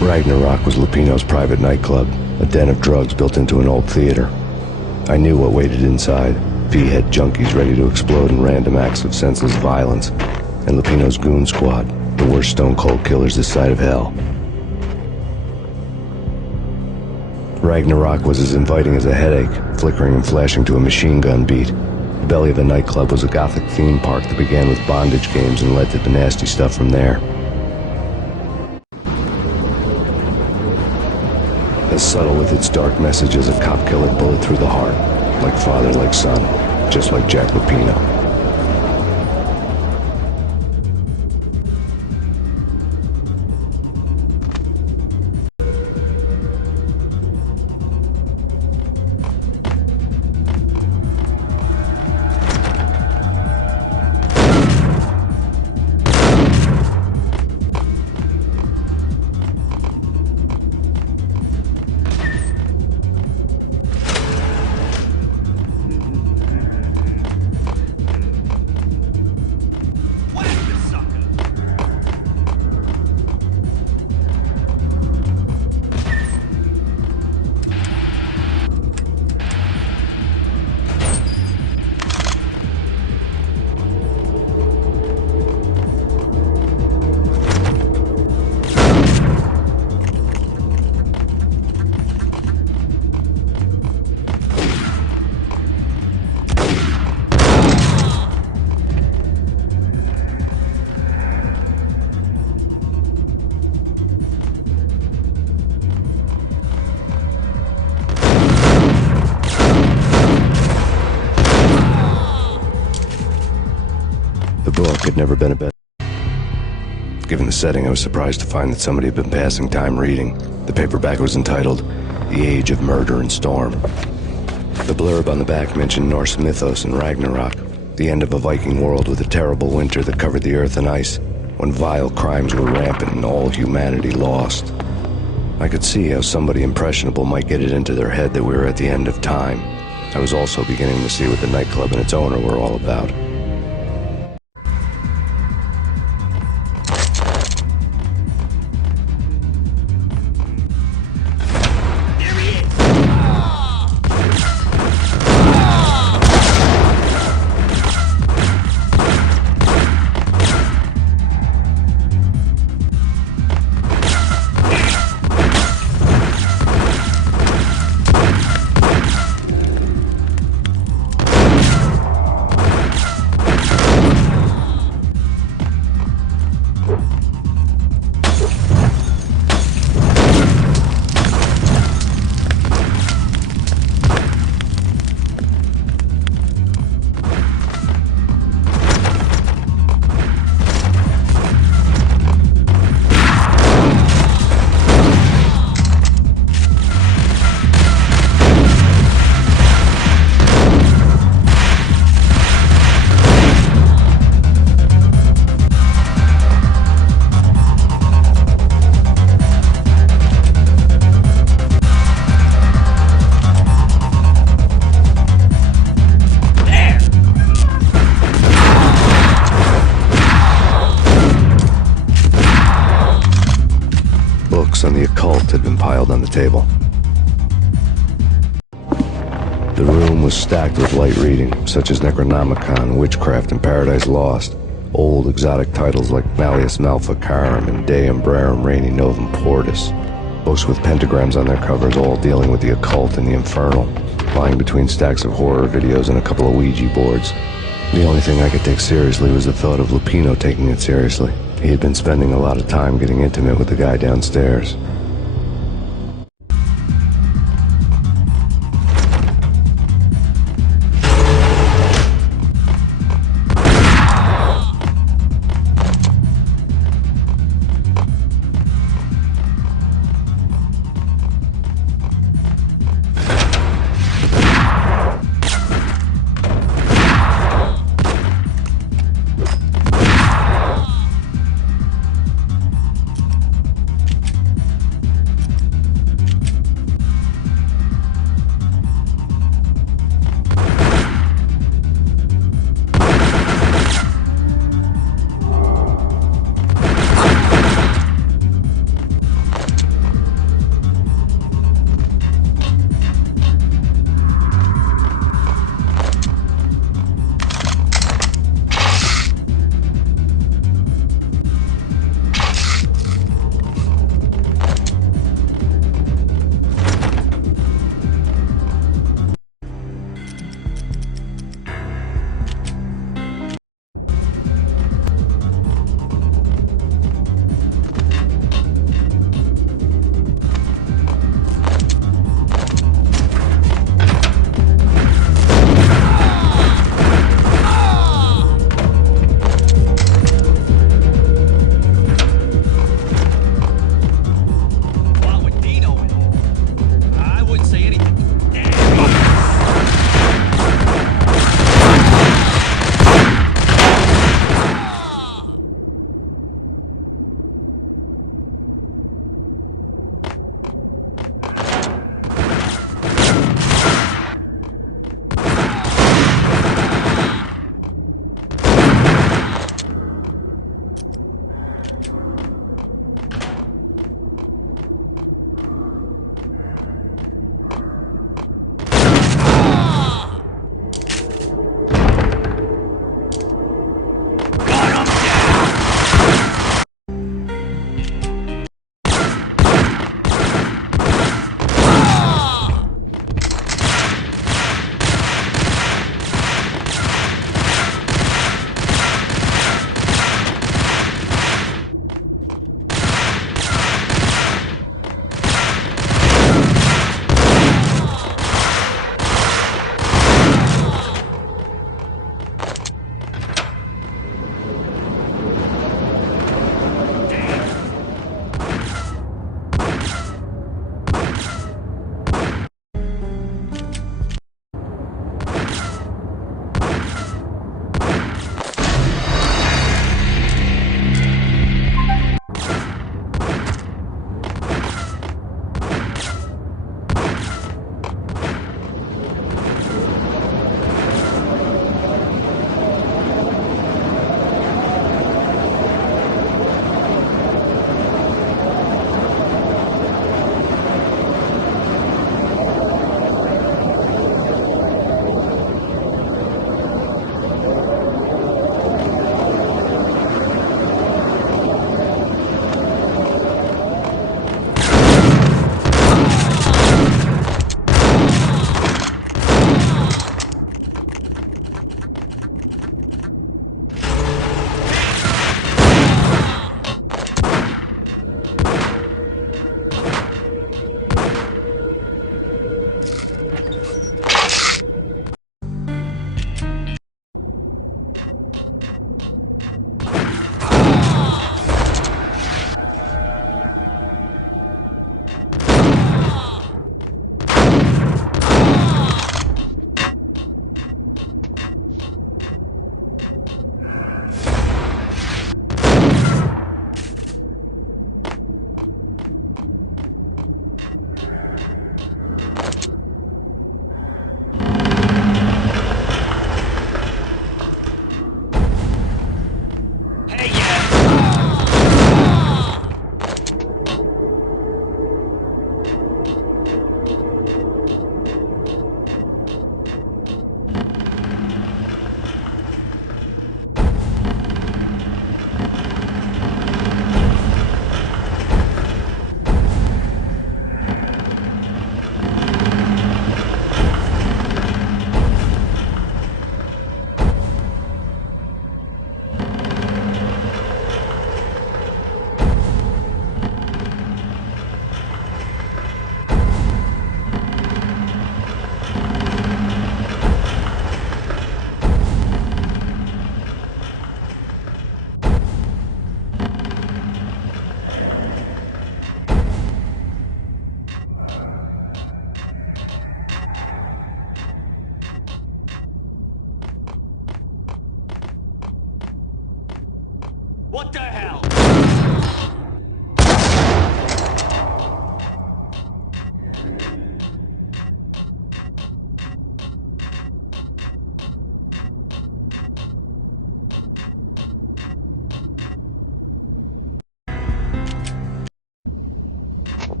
Ragnarok was Lupino's private nightclub, a den of drugs built into an old theater. I knew what waited inside: V-head junkies ready to explode in random acts of senseless violence, and Lupino's goon squad, the worst stone-cold killers this side of hell. Ragnarok was as inviting as a headache, flickering and flashing to a machine gun beat. The belly of the nightclub was a gothic theme park that began with bondage games and led to the nasty stuff from there. As subtle with its dark message as a cop-killer bullet through the heart, like father, like son, just like Jack Lupino. The book had never been a better. Given the setting, I was surprised to find that somebody had been passing time reading. The paperback was entitled The Age of Murder and Storm. The blurb on the back mentioned Norse mythos and Ragnarok, the end of a Viking world with a terrible winter that covered the earth in ice, when vile crimes were rampant and all humanity lost. I could see how somebody impressionable might get it into their head that we were at the end of time. I was also beginning to see what the nightclub and its owner were all about. On the Occult had been piled on the table. The room was stacked with light reading, such as Necronomicon, Witchcraft, and Paradise Lost. Old exotic titles like Malleus Maleficarum and De Umbrarum Reini Novum Portus. Books with pentagrams on their covers, all dealing with the occult and the infernal, lying between stacks of horror videos and a couple of Ouija boards. The only thing I could take seriously was the thought of Lupino taking it seriously. He had been spending a lot of time getting intimate with the guy downstairs.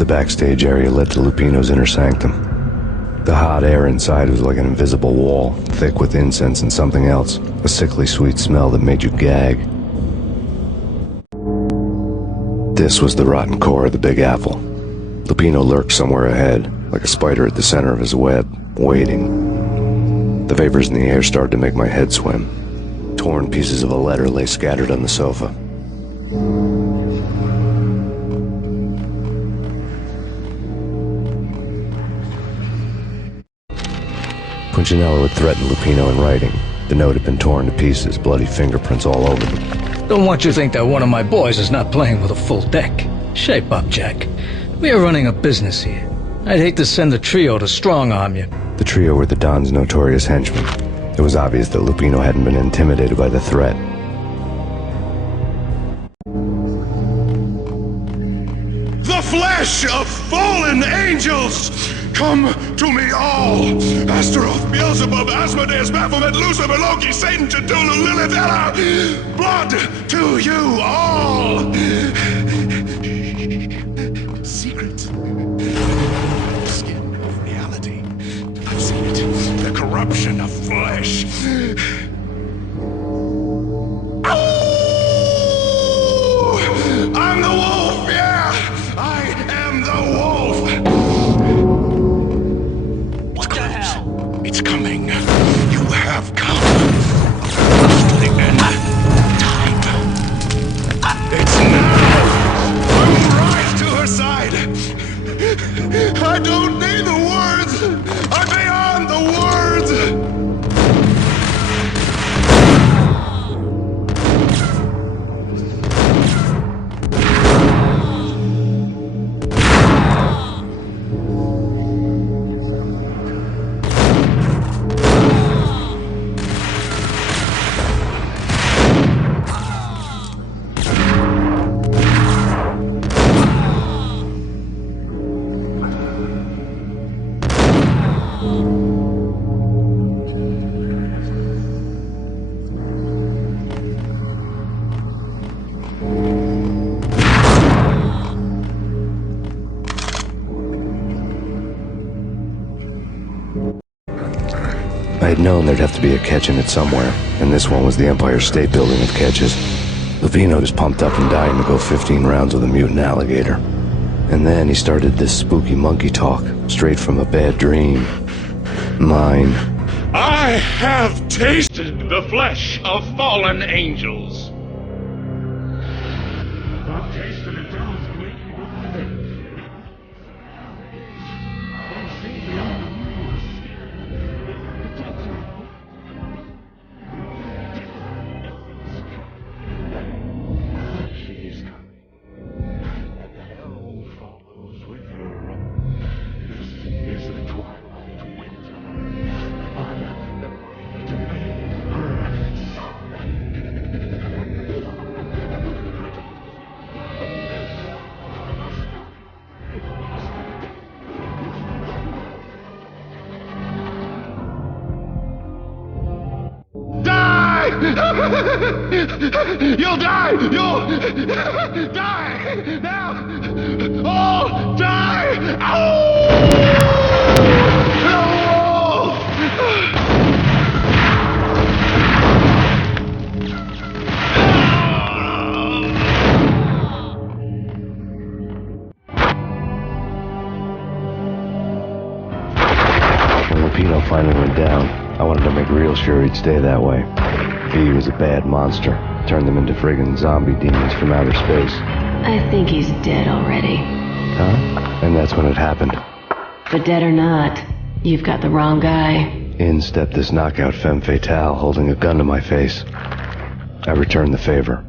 The backstage area led to Lupino's inner sanctum. The hot air inside was like an invisible wall, thick with incense and something else, a sickly sweet smell that made you gag. This was the rotten core of the Big Apple. Lupino lurked somewhere ahead, like a spider at the center of his web, waiting. The vapors in the air started to make my head swim. Torn pieces of a letter lay scattered on the sofa. Punchinello had threatened Lupino in writing. The note had been torn to pieces, bloody fingerprints all over them. Don't want you to think that one of my boys is not playing with a full deck. Shape up, Jack. We are running a business here. I'd hate to send the trio to strong-arm you. The trio were the Don's notorious henchmen. It was obvious that Lupino hadn't been intimidated by the threat. The flesh of fallen angels! Come to me all! Astaroth, Beelzebub, Asmodeus, Baphomet, Lucifer, Loki, Satan, Cthulhu, Lilith, Ella! Blood to you all! Secret. Skin of reality. I've seen it. The corruption of flesh. Ow! I'm the wolf, yeah! I am the wolf! It's coming. You have come to the end of time. It's now! I will rise to her side. I don't need the words. I'm beyond the words. I had known there'd have to be a catch in it somewhere, and this one was the Empire State Building of catches. Lupino was pumped up and dying to go 15 rounds with a mutant alligator. And then he started this spooky monkey talk, straight from a bad dream. Mine. I have tasted the flesh of fallen angels. I've tasted it down. You'll die! You'll die! Now! All die! Ow! When Lupino finally went down, I wanted to make real sure he'd stay that way. V was a bad monster. Turned them into friggin' zombie demons from outer space. I think he's dead already. Huh? And that's when it happened. But dead or not, you've got the wrong guy. In stepped this knockout femme fatale holding a gun to my face. I returned the favor.